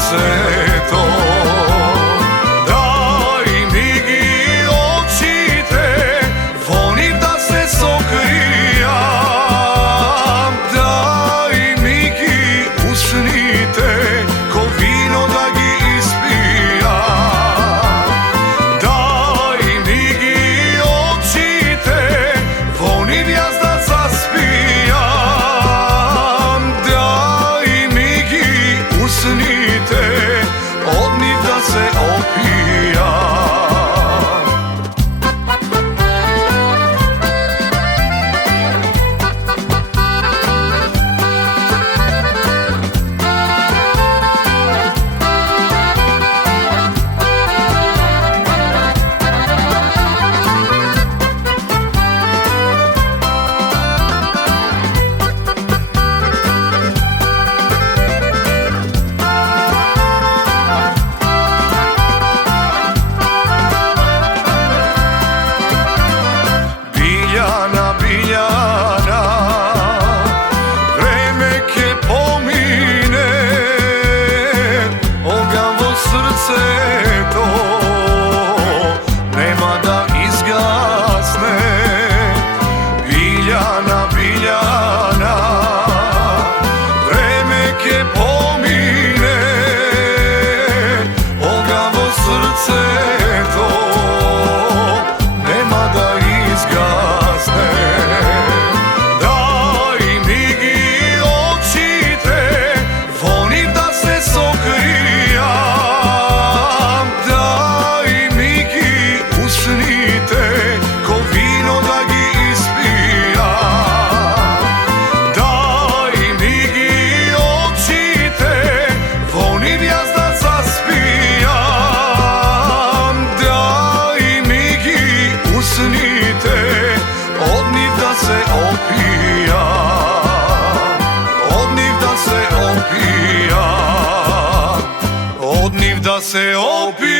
srceto. Daj mi gi očite, volim da se sokrijam. Daj mi gi usnite, ko vino da gi ispijam. Daj mi gi očite, volim ja da zaspijam. Daj mi gi usnite, od njih da se opijam. Biljana, Biljana, vreme ke pomine, ogavo srce to nema da izgasne. Biljana, Biljana, vreme ke pomine, ogavo srce to nema da izgasne. Daj mi gi očite, volim da se sokrijam. Daj mi gi usnite, ko vino da gi ispijam. Daj mi gi očite, volim ja da zaspijam. Daj mi gi usnite, od njih da se opijam. Od njih da se opijam. Od njih da se opijam.